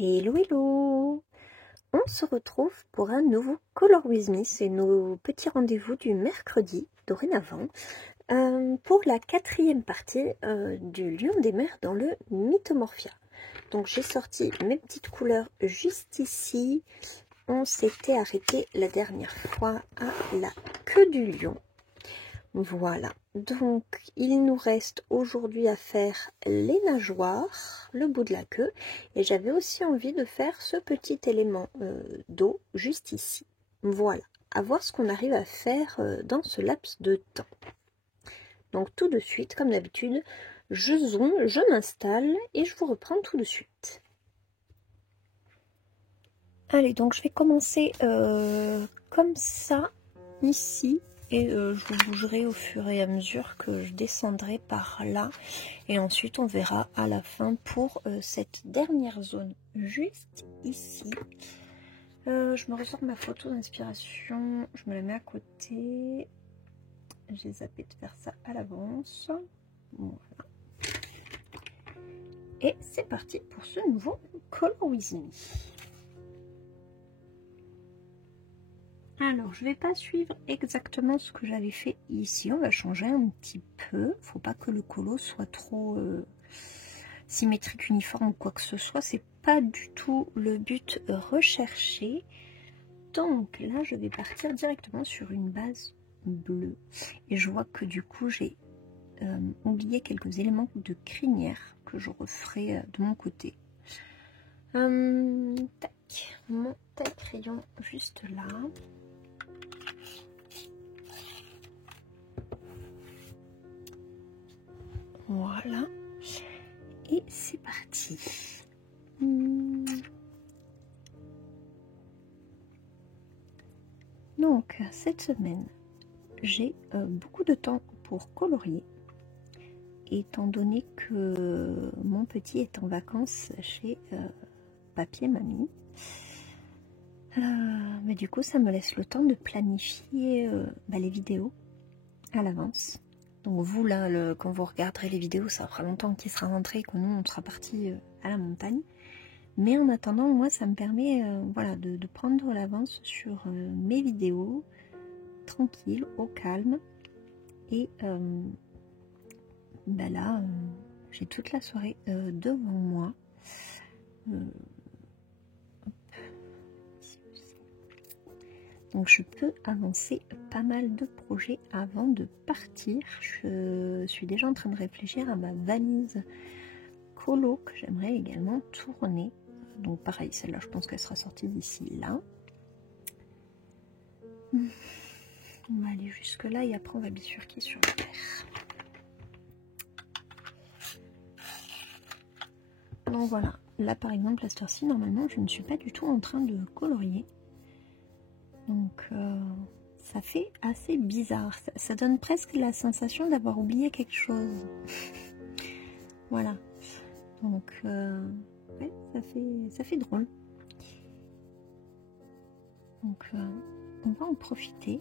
Hello hello! On se retrouve pour un nouveau Color With Me, c'est nos petits rendez-vous du mercredi dorénavant pour la quatrième partie du Lion des mers dans le Mythomorphia. Donc j'ai sorti mes petites couleurs juste ici. On s'était arrêté la dernière fois à la queue du lion. Voilà, donc il nous reste aujourd'hui à faire les nageoires, le bout de la queue, et j'avais aussi envie de faire ce petit élément d'eau juste ici. Voilà, à voir ce qu'on arrive à faire dans ce laps de temps. Donc tout de suite, comme d'habitude, je zoome, je m'installe et je vous reprends tout de suite. Allez, donc je vais commencer comme ça, ici. Et je vous bougerai au fur et à mesure que je descendrai par là. Et ensuite, on verra à la fin pour cette dernière zone, juste ici. Je me ressors ma photo d'inspiration. Je me la mets à côté. J'ai zappé de faire ça à l'avance. Voilà. Et c'est parti pour ce nouveau Color With Me. Alors, je vais pas suivre exactement ce que j'avais fait ici. On va changer un petit peu. Faut pas que le colo soit trop symétrique, uniforme ou quoi que ce soit. C'est pas du tout le but recherché. Donc là, je vais partir directement sur une base bleue. Et je vois que du coup, j'ai oublié quelques éléments de crinière que je referai de mon côté. Tac, mon taille crayon juste là. Voilà, et c'est parti. Donc, cette semaine, j'ai beaucoup de temps pour colorier, étant donné que mon petit est en vacances chez papy et mamie. Mais du coup, ça me laisse le temps de planifier les vidéos à l'avance. Donc vous là, quand vous regarderez les vidéos, ça fera longtemps qu'il sera rentré, que nous on sera parti à la montagne. Mais en attendant, moi ça me permet voilà, de prendre l'avance sur mes vidéos, tranquille, au calme. Et là, j'ai toute la soirée devant moi. Donc je peux avancer pas mal de projets avant de partir. Je suis déjà en train de réfléchir à ma valise colo que j'aimerais également tourner. Donc pareil, celle-là je pense qu'elle sera sortie d'ici là. On va aller jusque là et après on va bifurquer sur le vert. Donc voilà, là par exemple à cette heure-ci, normalement je ne suis pas du tout en train de colorier. Donc ça fait assez bizarre, ça donne presque la sensation d'avoir oublié quelque chose. Voilà, donc ouais, ça fait drôle. Donc on va en profiter.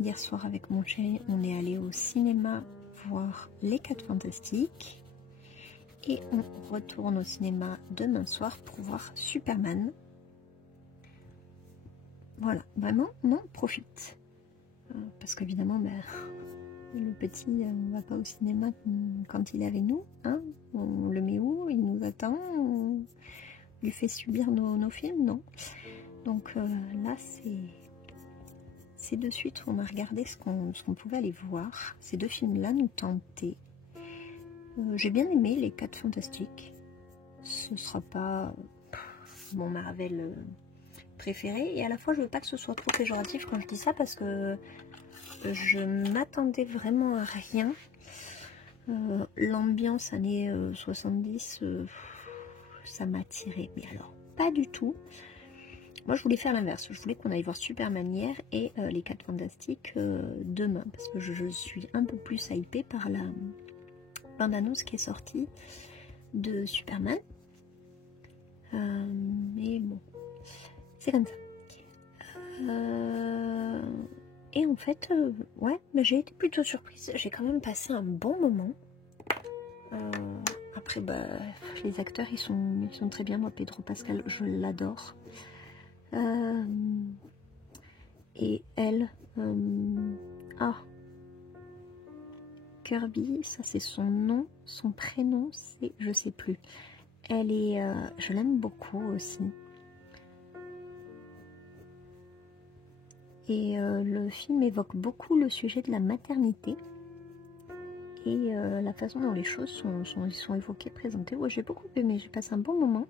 Hier soir avec mon chéri, on est allé au cinéma voir Les 4 Fantastiques. Et on retourne au cinéma demain soir pour voir Superman. Voilà, vraiment, on en profite. Parce qu'évidemment, le petit ne va pas au cinéma quand il est avec nous. Hein, on le met où? Il nous attend. On lui fait subir nos films? Non. Donc là, c'est de suite, on a regardé ce qu'on pouvait aller voir. Ces deux films-là nous tentaient. J'ai bien aimé Les 4 Fantastiques. Ce sera pas mon Marvel préféré. Et à la fois, je veux pas que ce soit trop péjoratif quand je dis ça parce que je m'attendais vraiment à rien. L'ambiance années 70, ça m'attirait. Mais alors, pas du tout. Moi, je voulais faire l'inverse. Je voulais qu'on aille voir Superman hier et Les 4 Fantastiques demain. Parce que je suis un peu plus hypée par la bande-annonce qui est sortie de Superman. Mais bon, c'est comme ça. Et en fait, ouais, j'ai été plutôt surprise. J'ai quand même passé un bon moment. après, bah, les acteurs, ils sont très bien. Moi, Pedro Pascal, je l'adore. Et elle, Kirby, ça c'est son nom, son prénom, c'est, je sais plus. Elle est, je l'aime beaucoup aussi. Et le film évoque beaucoup le sujet de la maternité et la façon dont les choses sont évoquées, présentées. Ouais, j'ai beaucoup aimé, j'ai passé un bon moment,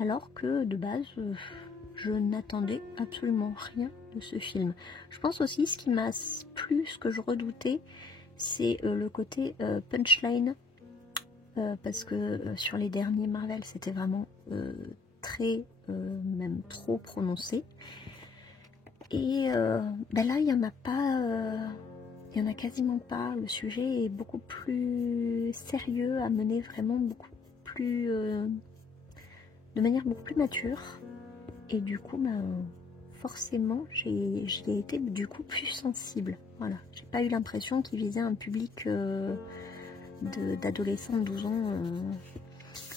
alors que de base, je n'attendais absolument rien de ce film. Je pense aussi ce qui m'a plu, ce que je redoutais, c'est le côté punchline, parce que sur les derniers Marvel, c'était vraiment très, même trop prononcé. Et ben là, il n'y en a pas, il n'y en a quasiment pas. Le sujet est beaucoup plus sérieux, amené vraiment beaucoup plus, de manière beaucoup plus mature. Et du coup, ben, forcément, j'y ai été du coup plus sensible. Voilà, j'ai pas eu l'impression qu'il visait un public d'adolescents de 12 ans.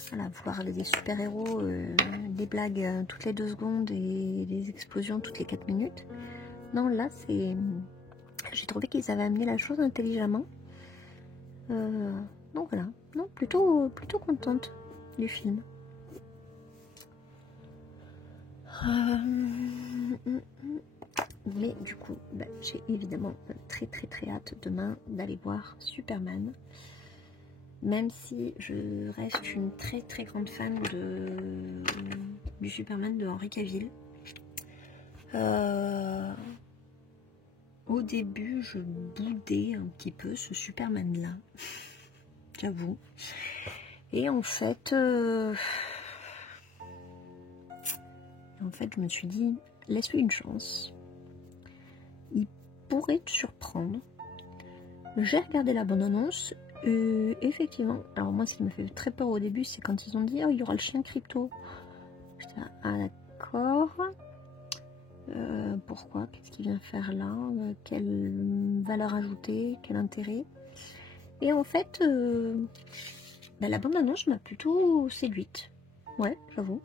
Voilà, voir des super-héros, des blagues toutes les 2 secondes et des explosions toutes les 4 minutes. Non, là, c'est... J'ai trouvé qu'ils avaient amené la chose intelligemment. Donc voilà, non, plutôt contente du film. Mais du coup, bah, j'ai évidemment très hâte demain d'aller voir Superman. Même si je reste une très grande fan du Superman de Henry Cavill. Au début, je boudais un petit peu ce Superman-là, j'avoue. Et en fait, je me suis dit, laisse-lui une chance. Il pourrait te surprendre. J'ai regardé la bande-annonce. Effectivement, alors moi ce qui me fait très peur au début, c'est quand ils ont dit oh, il y aura le chien crypto. J'étais là, ah d'accord. Pourquoi? Qu'est-ce qu'il vient faire là? Quelle valeur ajoutée? Quel intérêt? Et en fait, la bande-annonce m'a plutôt séduite. Ouais, j'avoue.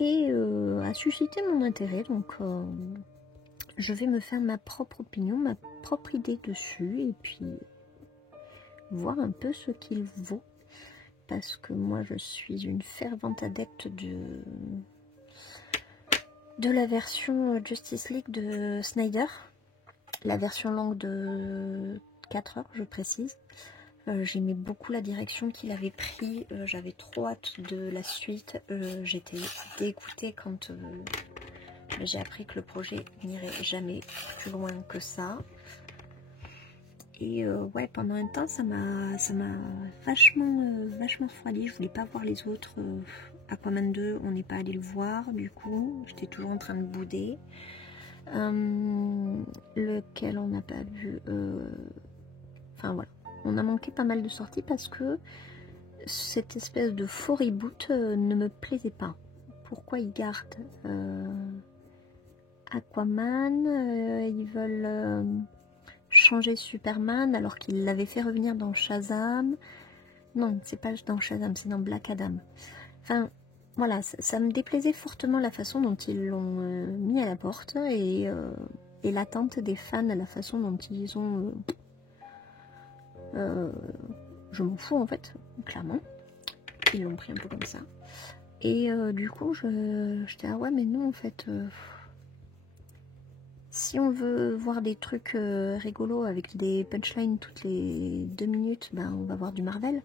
Et a suscité mon intérêt, donc je vais me faire ma propre opinion, ma propre idée dessus, et puis voir un peu ce qu'il vaut, parce que moi je suis une fervente adepte de la version Justice League de Snyder, la version longue de 4 heures, je précise. J'aimais beaucoup la direction qu'il avait pris, j'avais trop hâte de la suite. J'étais dégoûtée quand j'ai appris que le projet n'irait jamais plus loin que ça. Et ouais, pendant un temps, ça m'a vachement refroidi. Je voulais pas voir les autres. Aquaman 2, on n'est pas allé le voir, du coup. J'étais toujours en train de bouder. Lequel on n'a pas vu. Enfin voilà. On a manqué pas mal de sorties parce que cette espèce de faux reboot ne me plaisait pas. Pourquoi ils gardent Aquaman, ils veulent changer Superman alors qu'ils l'avaient fait revenir dans Shazam. Non, c'est pas dans Shazam, c'est dans Black Adam. Enfin, voilà, ça me déplaisait fortement la façon dont ils l'ont mis à la porte et l'attente des fans, la façon dont ils ont... je m'en fous en fait, clairement. Ils l'ont pris un peu comme ça. Et du coup, j'étais ah ouais, mais non en fait... si on veut voir des trucs rigolos avec des punchlines toutes les 2 minutes, ben on va voir du Marvel.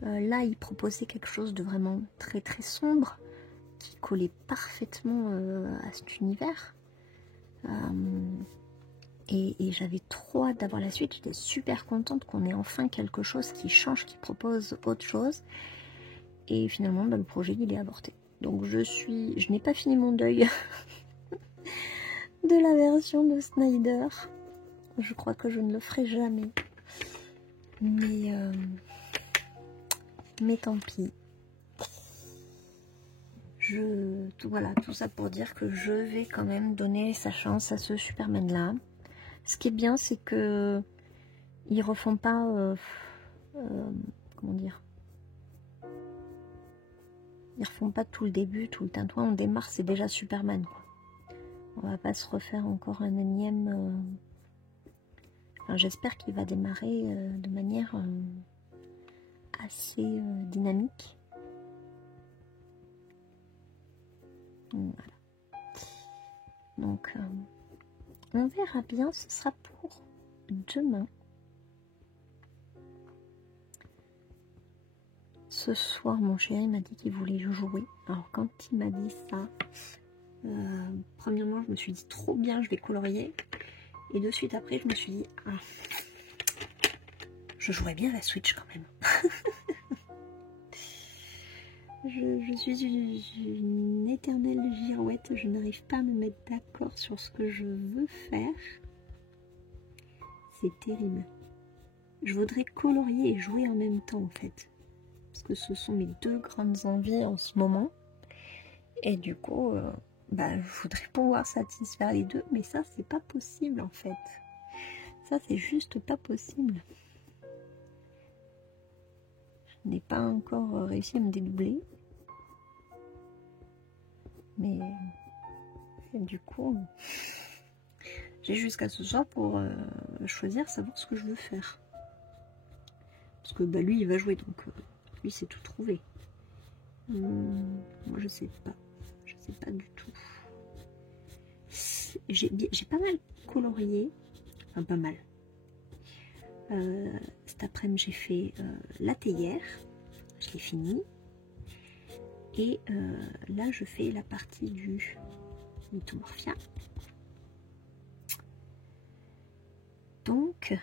Là, il proposait quelque chose de vraiment très sombre, qui collait parfaitement à cet univers. Et j'avais trop hâte d'avoir la suite. J'étais super contente qu'on ait enfin quelque chose qui change, qui propose autre chose. Et finalement, ben, le projet, il est avorté. Donc je n'ai pas fini mon deuil de la version de Snyder. Je crois que je ne le ferai jamais. Mais tant pis. Voilà, tout ça pour dire que je vais quand même donner sa chance à ce Superman là. Ce qui est bien, c'est que ils refont pas comment dire, Ils refont pas tout le début, tout le tintouin. On démarre, c'est déjà Superman, quoi. On va pas se refaire encore un énième... Enfin, j'espère qu'il va démarrer de manière assez dynamique. Voilà. Donc, on verra bien, ce sera pour demain. Ce soir, mon chéri m'a dit qu'il voulait jouer. Alors, quand il m'a dit ça, premièrement, je me suis dit trop bien, je vais colorier. Et de suite après, je me suis dit, ah, je jouerais bien à la Switch quand même. je suis une éternelle girouette, je n'arrive pas à me mettre d'accord sur ce que je veux faire. C'est terrible. Je voudrais colorier et jouer en même temps en fait. Parce que ce sont mes deux grandes envies en ce moment. Et du coup, je voudrais pouvoir satisfaire les deux, mais ça c'est pas possible en fait. Ça c'est juste pas possible. Je n'ai pas encore réussi à me dédoubler. Mais du coup, j'ai jusqu'à ce soir pour choisir, savoir ce que je veux faire. Parce que lui il va jouer, donc lui c'est tout trouvé. Moi je sais pas. Je sais pas du tout. J'ai pas mal colorié. Enfin pas mal. Cet après-midi j'ai fait la théière. Je l'ai fini. Et là je fais la partie du Mythomorphia. Donc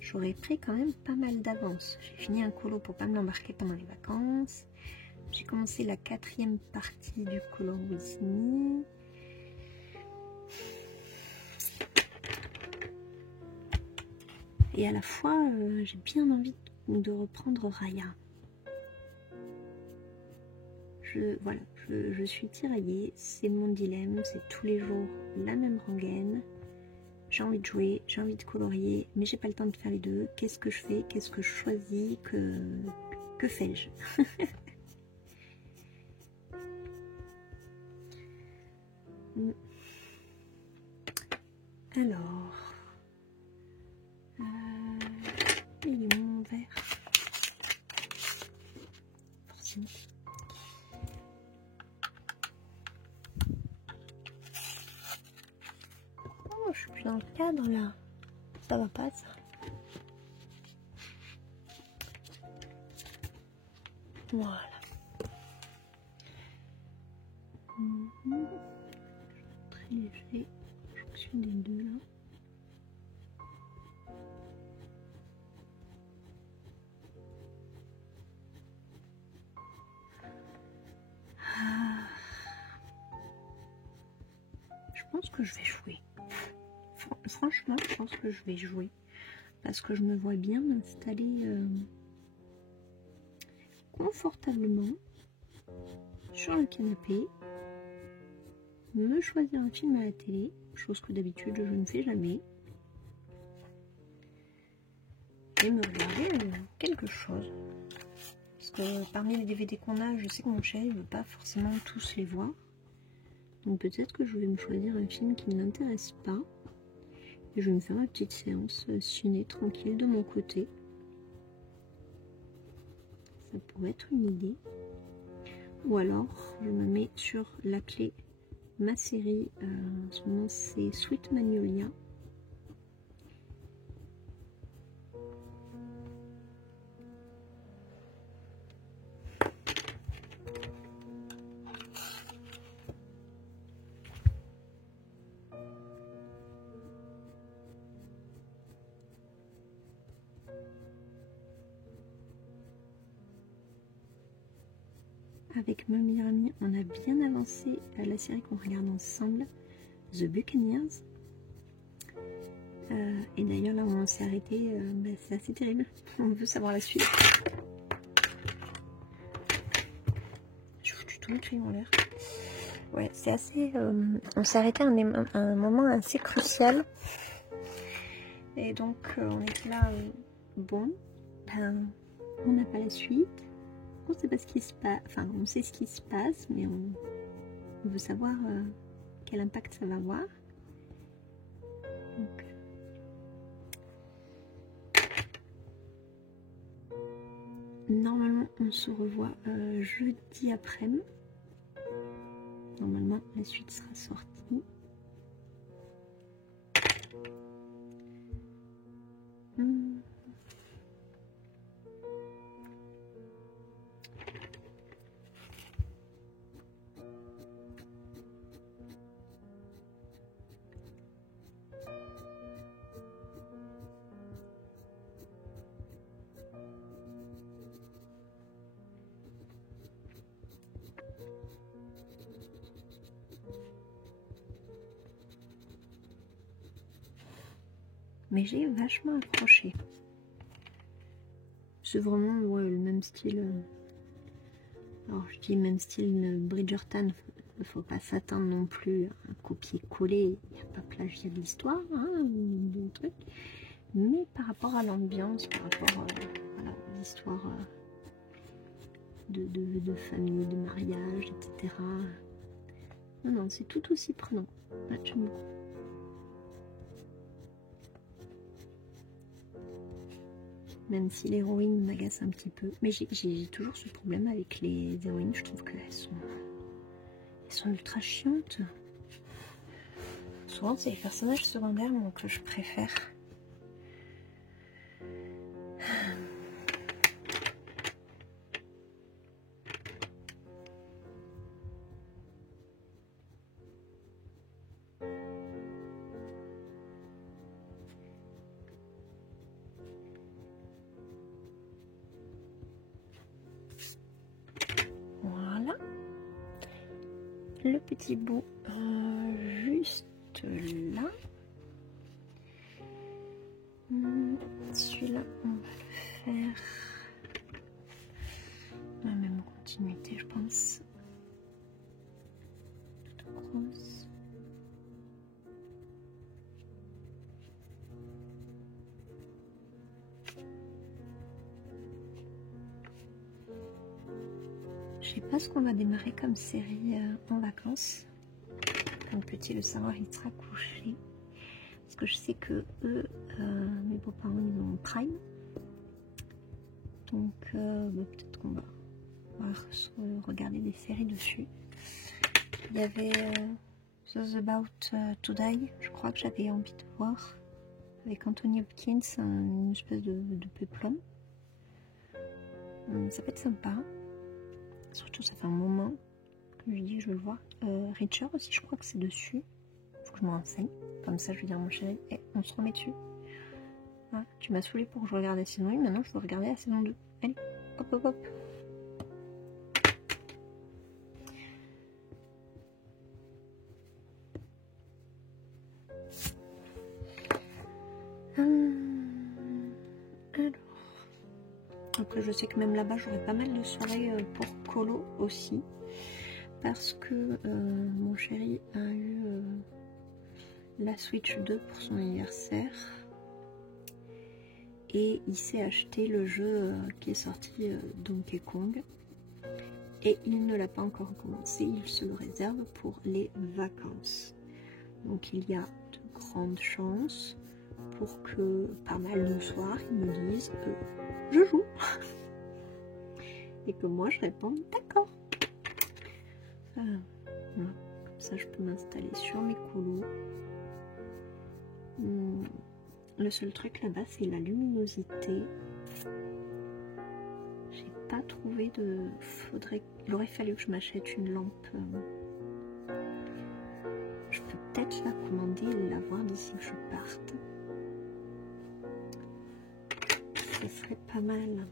j'aurais pris quand même pas mal d'avance. J'ai fini un colo pour pas me l'embarquer pendant les vacances. J'ai commencé la 4e partie du Color With Me. Et à la fois, j'ai bien envie de reprendre Raya. Je suis tiraillée, c'est mon dilemme, c'est tous les jours la même rengaine. J'ai envie de jouer, j'ai envie de colorier, mais j'ai pas le temps de faire les deux. Qu'est-ce que je fais? Qu'est-ce que je choisis? Que fais-je? Alors, il est mon verre. Forcément. Oh, je suis plus dans le cadre là. Ça va pas ça. Voilà. Très léger. Jonction des deux là. Je pense que je vais jouer. Franchement, je pense que je vais jouer. Parce que je me vois bien m'installer confortablement sur le canapé, me choisir un film à la télé, chose que d'habitude je ne fais jamais, et me regarder quelque chose. Parce que parmi les DVD qu'on a, je sais que mon chéri ne veut pas forcément tous les voir. Donc peut-être que je vais me choisir un film qui ne m'intéresse pas. Et je vais me faire ma petite séance ciné tranquille de mon côté. Ça pourrait être une idée. Ou alors, je me mets sur la clé ma série. En ce moment, c'est Sweet Magnolia. Avec Mamie Rami, on a bien avancé à la série qu'on regarde ensemble, The Buccaneers. Et d'ailleurs là où on s'est arrêté, c'est assez terrible. On veut savoir la suite. Je fous tout le crayon en l'air. Ouais, c'est assez... on s'est arrêté à un moment assez crucial. Et donc on était là, bon, On n'a pas la suite. On sait pas ce qui se passe. Enfin, on sait ce qui se passe, mais on veut savoir quel impact ça va avoir. Donc, normalement, on se revoit jeudi après-midi. Normalement, la suite sera sortie. Mais j'ai vachement accroché. C'est vraiment ouais, le même style. Alors je dis même style Bridgerton. Il ne faut pas s'attendre non plus à un copier-coller. Il n'y a pas plagiat de l'histoire, hein, ou truc. Mais par rapport à l'ambiance, par rapport à l'histoire de famille, de mariage, etc. Non, non, c'est tout aussi prenant. Là, j'aime beaucoup. Même si l'héroïne m'agace un petit peu. Mais j'ai toujours ce problème avec les héroïnes. Je trouve qu'elles sont ultra chiantes. Souvent, c'est les personnages secondaires que je préfère. Le petit bout juste là. Celui-là, on va le faire dans la même continuité, je pense. Tout grosse. Je sais pas ce qu'on va démarrer comme série en vacances. Mon petit le savoir, il sera couché. Parce que je sais que eux, mes beaux-parents, ils ont Prime. Donc peut-être qu'on va regarder des séries dessus. Il y avait Those About to Die, je crois que j'avais envie de voir. Avec Anthony Hopkins, une espèce de péplum. Ça peut être sympa. Surtout, ça fait un moment que je dis que je veux le voir. Reacher aussi, je crois que c'est dessus. Faut que je me renseigne. Comme ça, je vais dire à mon chéri, on se remet dessus. Ah, tu m'as saoulé pour que je regarde la saison 1, maintenant je veux regarder la saison 2. Allez, hop hop hop. Alors. Après, je sais que même là-bas, j'aurai pas mal de soirées pour colo aussi. Parce que mon chéri a eu la Switch 2 pour son anniversaire. Et il s'est acheté le jeu qui est sorti, Donkey Kong. Et il ne l'a pas encore commencé, il se le réserve pour les vacances. Donc il y a de grandes chances pour que pas mal de soirs ils me disent je joue. Et que moi je réponde d'accord. Voilà. Comme ça je peux m'installer sur mes couloirs. Le seul truc là-bas c'est la luminosité. J'ai pas trouvé de... Il aurait fallu que je m'achète une lampe. Je peux peut-être la commander et l'avoir d'ici que je parte. Ce serait pas mal.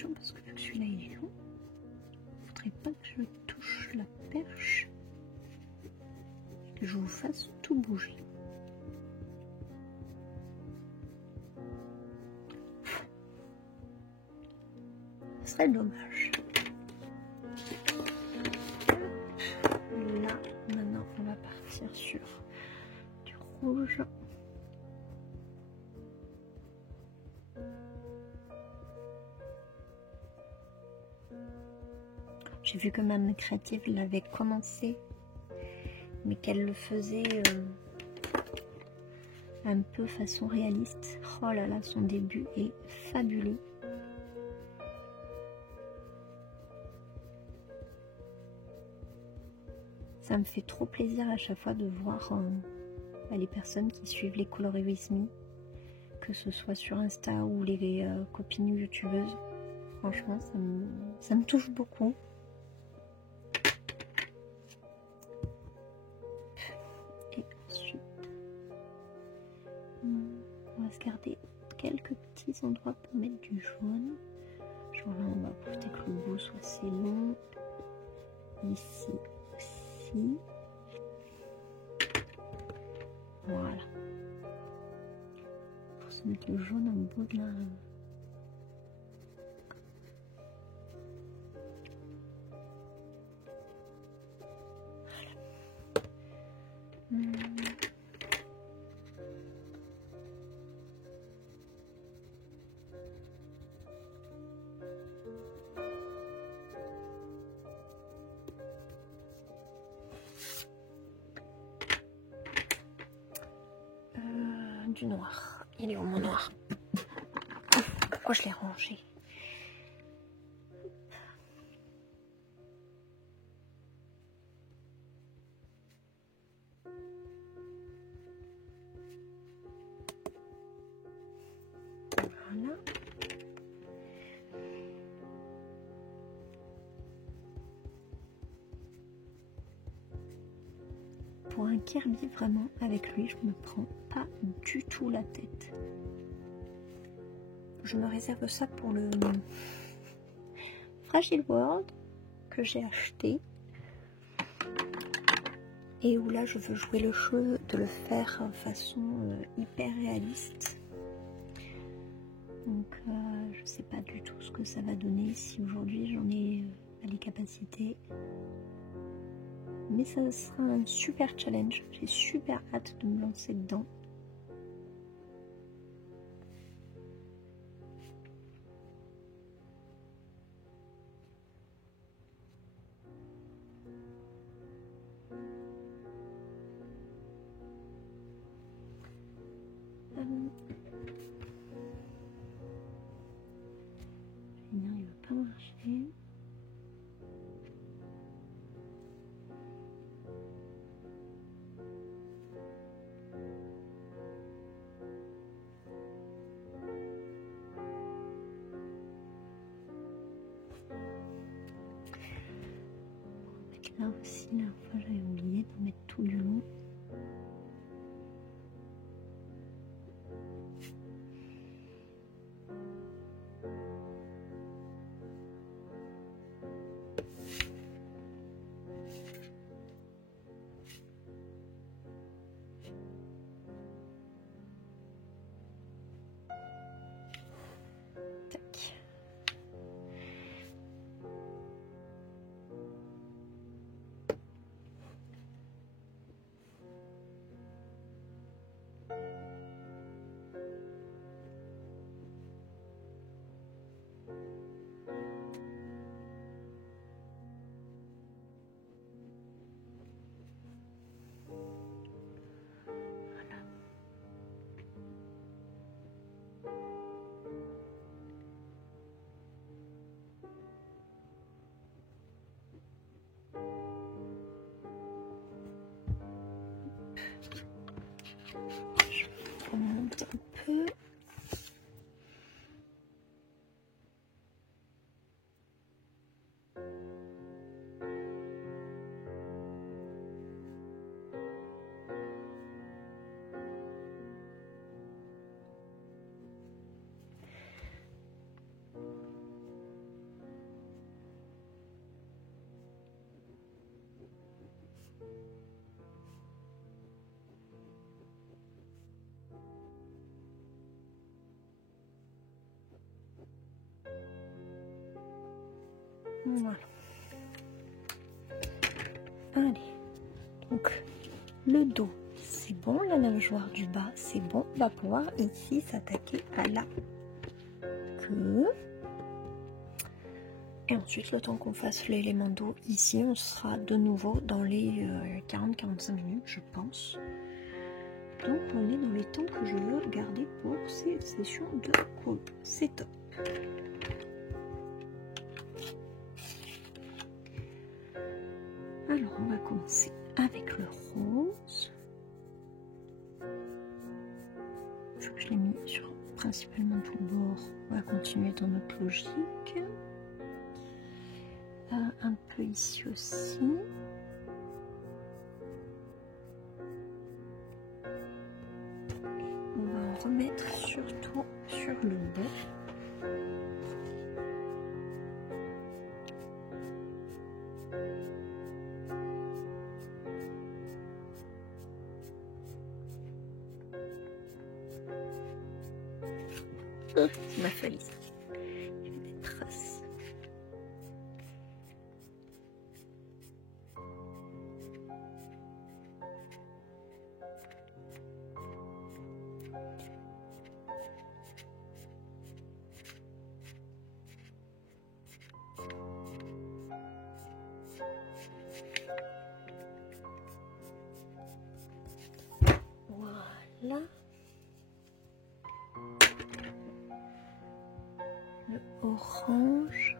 attention parce que celui-là il est long. Il ne faudrait pas que je touche la perche et que je vous fasse tout bouger. Ce serait dommage. Là, maintenant, on va partir sur du rouge. J'ai vu que Mame Créative l'avait commencé, mais qu'elle le faisait un peu façon réaliste. Oh là là, son début est fabuleux. Ça me fait trop plaisir à chaque fois de voir les personnes qui suivent les Color With Me, que ce soit sur Insta ou les copines youtubeuses. Franchement, ça me touche beaucoup. Et ensuite, on va se garder quelques petits endroits pour mettre du jaune. Genre là, on va profiter que le bout soit assez long. Ici aussi. Voilà. Pour se mettre le jaune en bout de la... Du noir. Il est où mon noir? Oh, je l'ai rangé. Voilà. Pour un Kirby, vraiment, avec lui, je me prends pas du tout la tête. Je me réserve ça pour le Fragile World que j'ai acheté. Et où là, je veux jouer le jeu de le faire en façon hyper réaliste. Donc, je sais pas du tout ce que ça va donner, si aujourd'hui j'en ai les capacités. Mais ça sera un super challenge. J'ai super hâte de me lancer dedans. Il ne va pas marcher. Là aussi, la fois j'avais oublié d'en mettre tout du long. Tac. Je remonte un peu. Voilà. Allez, donc le dos c'est bon, la nageoire du bas c'est bon, on va pouvoir ici s'attaquer à la queue. Et ensuite, le temps qu'on fasse l'élément d'eau ici, on sera de nouveau dans les 40-45 minutes, je pense. Donc, on est dans les temps que je veux garder pour ces sessions de cours. C'est top. Alors, on va commencer avec le rose. Vu que je l'ai mis sur principalement tout le bord, on va continuer dans notre logique. Un peu ici aussi. On va en remettre surtout sur le bas. C'est ma folie. Il y a des traces. Voilà. Le orange.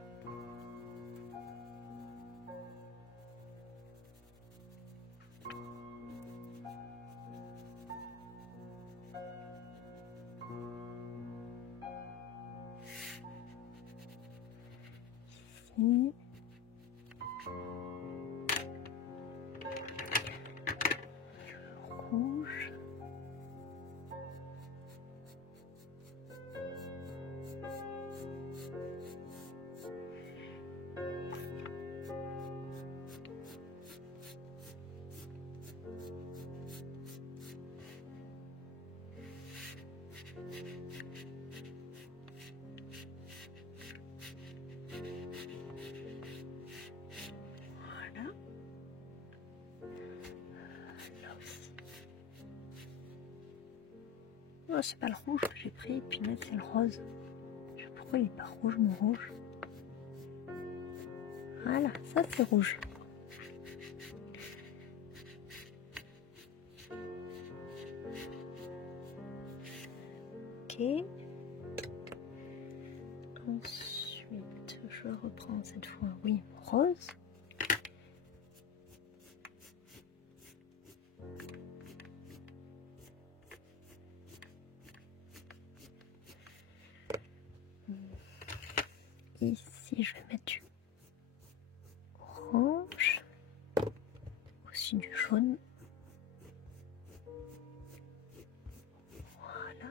Ici. Le rouge. Voilà. Là aussi. Oh, c'est pas le rouge que j'ai pris, puis là c'est le rose. Je sais pas pourquoi il est pas rouge, mon rouge. Voilà, ça c'est rouge. Ok. Ensuite, je reprends cette fois, oui, rose. Ici, je vais mettre du orange, aussi du jaune. Voilà.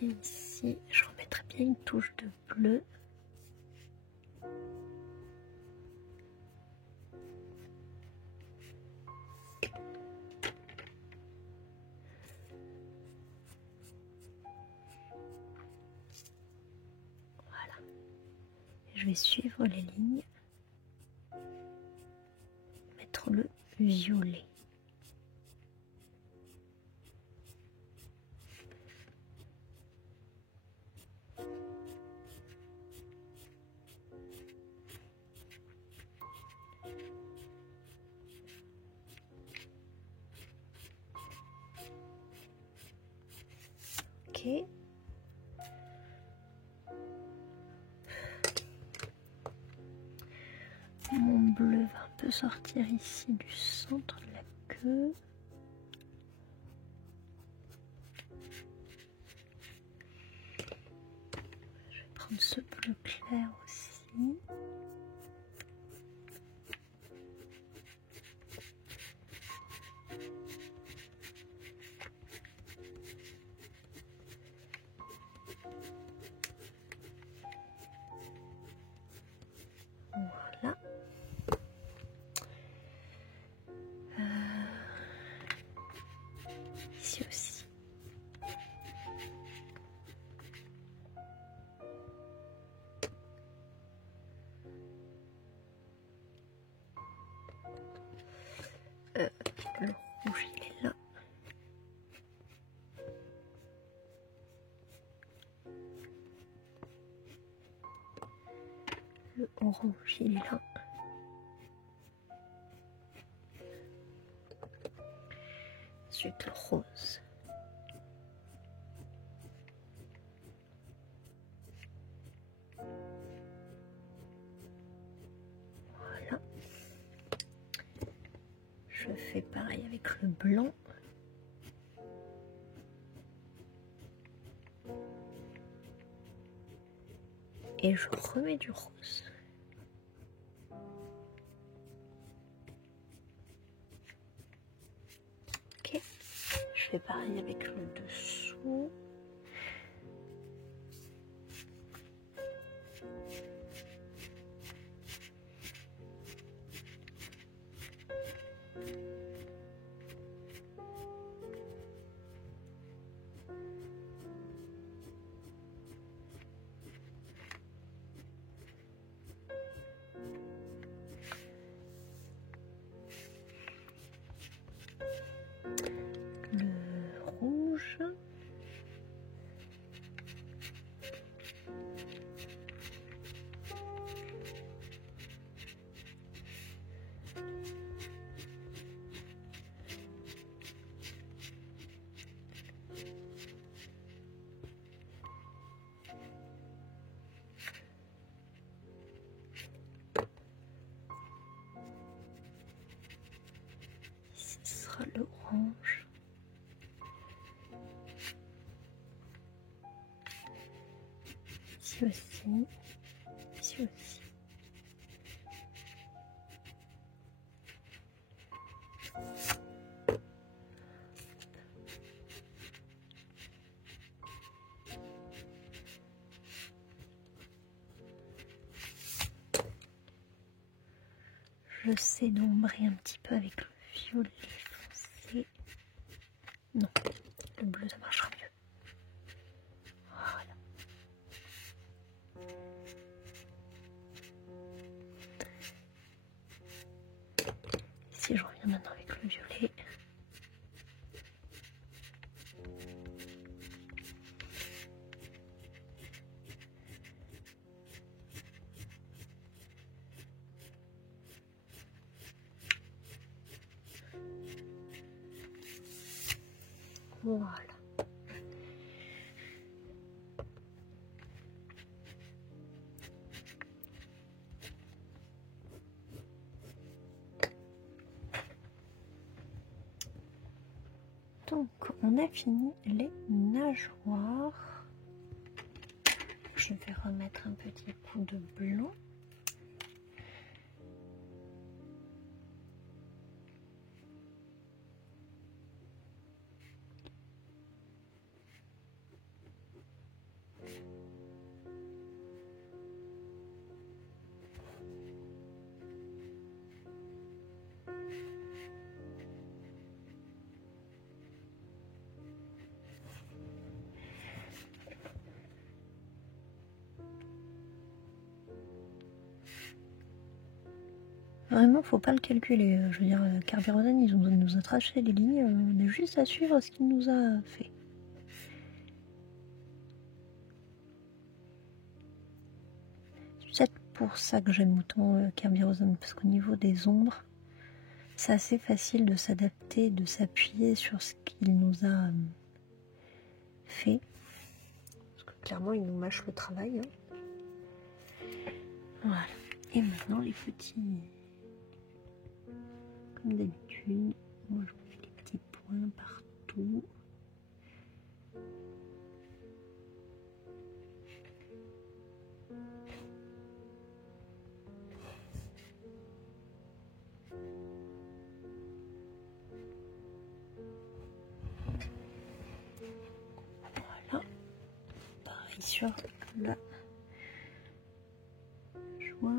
Et ici, je remettrai bien une touche de bleu. Voilà. Je vais suivre les lignes. Mettre le violet. Ok. Mon bleu va un peu sortir ici du centre de la queue. Je vais prendre ce bleu clair aussi. Ici aussi. Le rouge il est là. Le orange il est là. Ensuite le rose. Voilà. Je fais pareil avec le blanc. Et je remets du rose. Ok. Je fais pareil avec le dessous. Le rouge. Ici ce sera l'orange. Ici aussi. Ici aussi. J'essaie d'ombrer un petit peu avec le violet foncé. Non, le bleu ça marchera mieux. Voilà. Ici je reviens maintenant avec le violet. Voilà. Donc on a fini les nageoires. Je vais remettre un petit coup de blanc. Vraiment, faut pas le calculer. Je veux dire, Kerby Rosen, nous a tracé les lignes. On a juste à suivre ce qu'il nous a fait. C'est peut-être pour ça que j'aime autant Kerby Rosen, parce qu'au niveau des ombres, c'est assez facile de s'adapter, de s'appuyer sur ce qu'il nous a fait. Parce que clairement, il nous mâche le travail. Hein. Voilà. Et maintenant, les petits... Comme d'habitude, moi je mets des petits points partout. Voilà. Pareil sur la joie.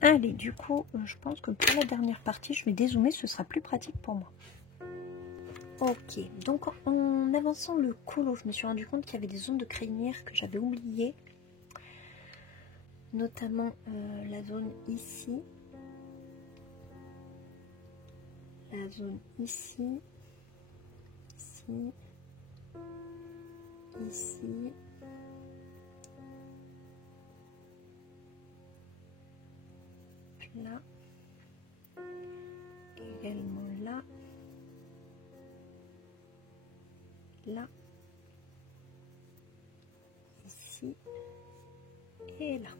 Allez, du coup, je pense que pour la dernière partie, je vais dézoomer, ce sera plus pratique pour moi. Ok, donc en avançant le colo, je me suis rendu compte qu'il y avait des zones de crinière que j'avais oubliées. Notamment la zone ici. La zone ici. Ici. Ici. Là. Également là. Là. Ici. Et là.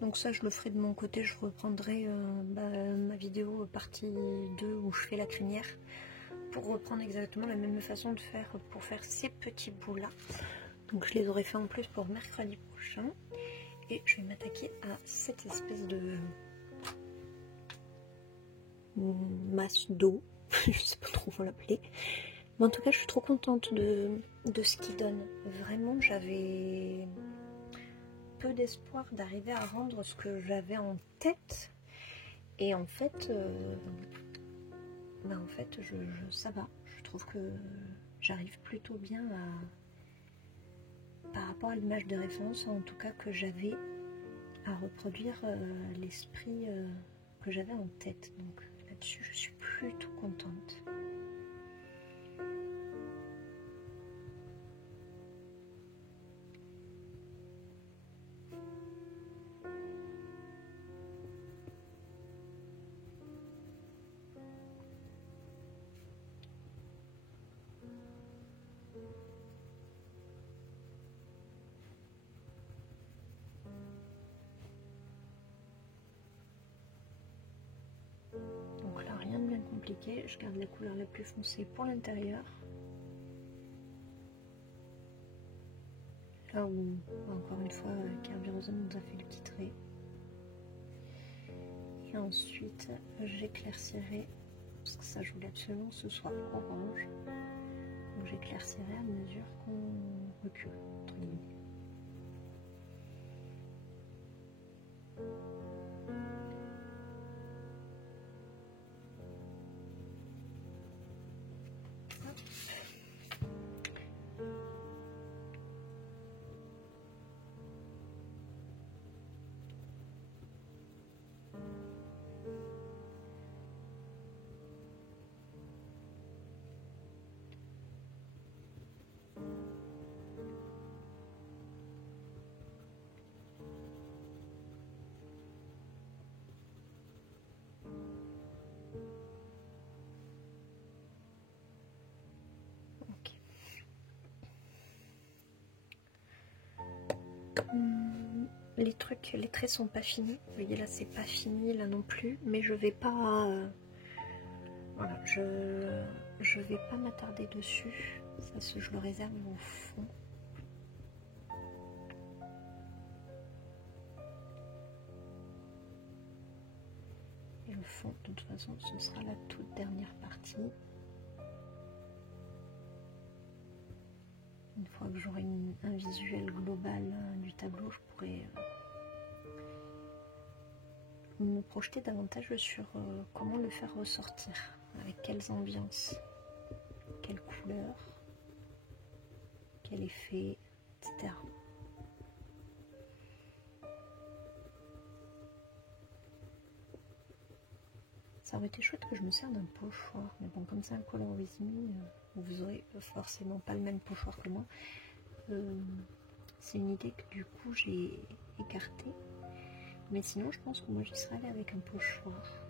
Donc ça je le ferai de mon côté, je reprendrai ma vidéo partie 2 où je fais la crinière pour reprendre exactement la même façon de faire pour faire ces petits bouts là. Donc je les aurai fait en plus pour mercredi prochain et je vais m'attaquer à cette espèce de masse d'eau, je sais pas trop comment l'appeler. Mais en tout cas je suis trop contente de ce qu'il donne. Vraiment j'avais peu d'espoir d'arriver à rendre ce que j'avais en tête et en fait ça va, je trouve que j'arrive plutôt bien par rapport à l'image de référence en tout cas que j'avais à reproduire l'esprit que j'avais en tête, donc là-dessus je suis plutôt contente. Donc là rien de bien compliqué, je garde la couleur la plus foncée pour l'intérieur. Là où encore une fois Kirby Rosen nous a fait le petit trait. Et ensuite j'éclaircirai, parce que ça je voulais absolument que ce soit orange, donc j'éclaircirai à mesure qu'on recule entre guillemets. Les traits sont pas finis. Vous voyez là c'est pas fini là non plus, mais je vais pas voilà, je vais pas m'attarder dessus. Ça je le réserve au fond. Et le fond de toute façon ce sera la toute dernière partie. Une fois que j'aurai un visuel global du tableau, je pourrai me projeter davantage sur comment le faire ressortir, avec quelles ambiances, quelles couleurs, quel effet, etc. Ça aurait été chouette que je me sers d'un pochoir, mais bon, comme c'est un Color With Me, vous aurez forcément pas le même pochoir que moi. C'est une idée que du coup j'ai écartée, mais sinon je pense que moi j'y serais allée avec un pochoir.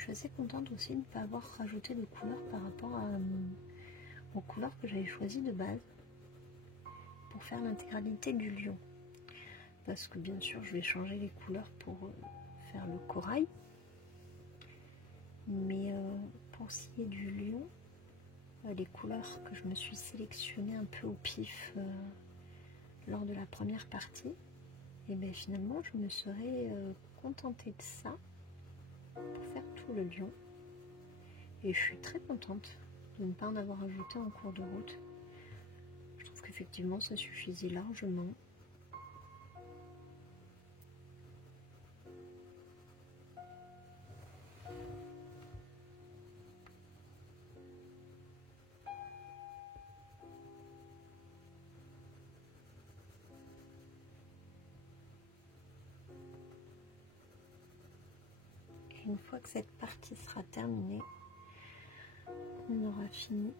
Je suis assez contente aussi de ne pas avoir rajouté de couleurs par rapport aux couleurs que j'avais choisies de base pour faire l'intégralité du lion. Parce que bien sûr je vais changer les couleurs pour faire le corail. Mais pour ce qui est du lion, les couleurs que je me suis sélectionnées un peu au pif lors de la première partie, et bien finalement je me serais contentée de ça pour faire tout le lion. Et je suis très contente de ne pas en avoir ajouté en cours de route. Je trouve qu'effectivement ça suffisait largement. Une fois que cette partie sera terminée, on aura fini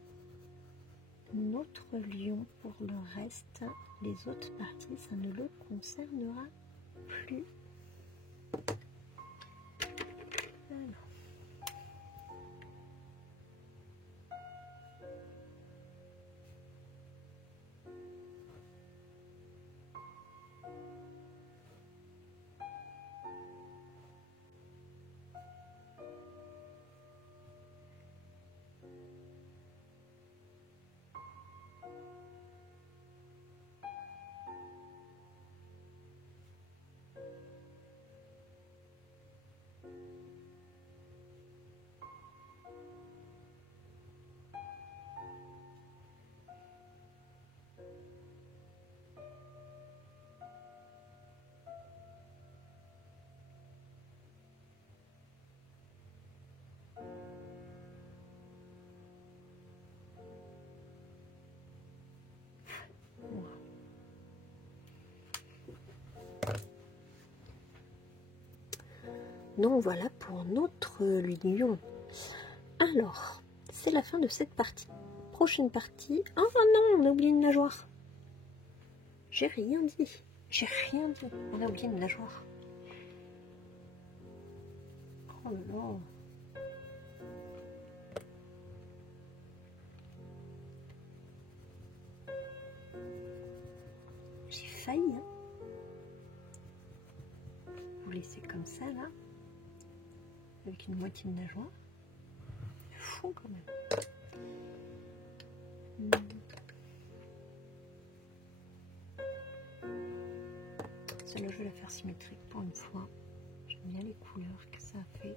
notre lion. Pour le reste, les autres parties, ça ne le concernera plus. Alors. Donc voilà pour notre lion. Alors, c'est la fin de cette partie. Prochaine partie. Oh non, on a oublié une nageoire. J'ai rien dit. J'ai rien dit. On a oublié une nageoire. Oh là. J'ai failli. Hein. Vous laissez comme ça là. Avec une moitié de nageoire. C'est fou quand même. Celle-là, je vais la faire symétrique pour une fois. J'aime bien les couleurs que ça fait.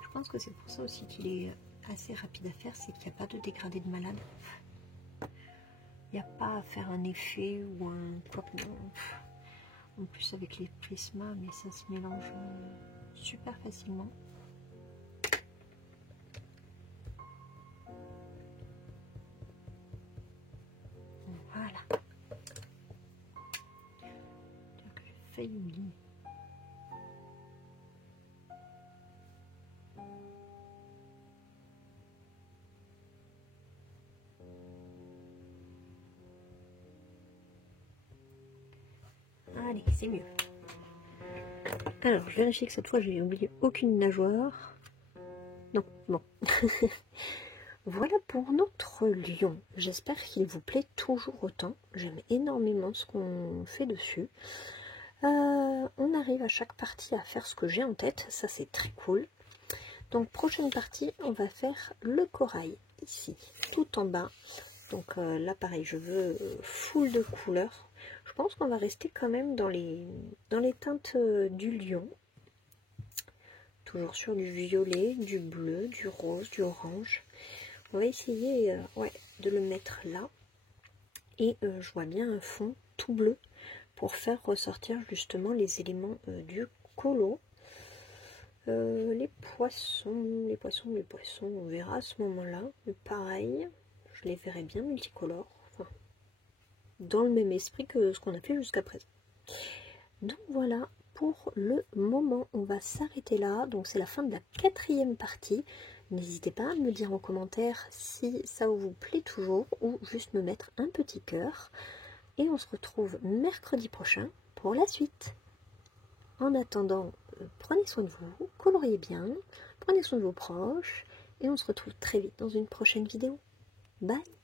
Je pense que c'est pour ça aussi qu'il est assez rapide à faire, c'est qu'il n'y a pas de dégradé de malade. Il n'y a pas à faire un effet ou un... En plus avec les prismas, mais ça se mélange super facilement. Voilà. J'ai failli oublier. Allez, c'est mieux. Alors, je vérifie que cette fois, j'ai oublié aucune nageoire. Non, bon. Voilà pour notre lion. J'espère qu'il vous plaît toujours autant. J'aime énormément ce qu'on fait dessus. On arrive à chaque partie à faire ce que j'ai en tête. Ça, c'est très cool. Donc, prochaine partie, on va faire le corail. Ici, tout en bas. Donc là, pareil, je veux full de couleurs. Je pense qu'on va rester quand même dans les teintes du lion. Toujours sur du violet, du bleu, du rose, du orange. On va essayer ouais, de le mettre là. Et je vois bien un fond tout bleu pour faire ressortir justement les éléments du colo. Les poissons, on verra à ce moment-là. Mais pareil, je les verrai bien multicolores, enfin, dans le même esprit que ce qu'on a fait jusqu'à présent. Donc voilà, pour le moment, on va s'arrêter là. Donc c'est la fin de la 4e partie. N'hésitez pas à me dire en commentaire si ça vous plaît toujours ou juste me mettre un petit cœur. Et on se retrouve mercredi prochain pour la suite. En attendant, prenez soin de vous, coloriez bien, prenez soin de vos proches et on se retrouve très vite dans une prochaine vidéo. Bye!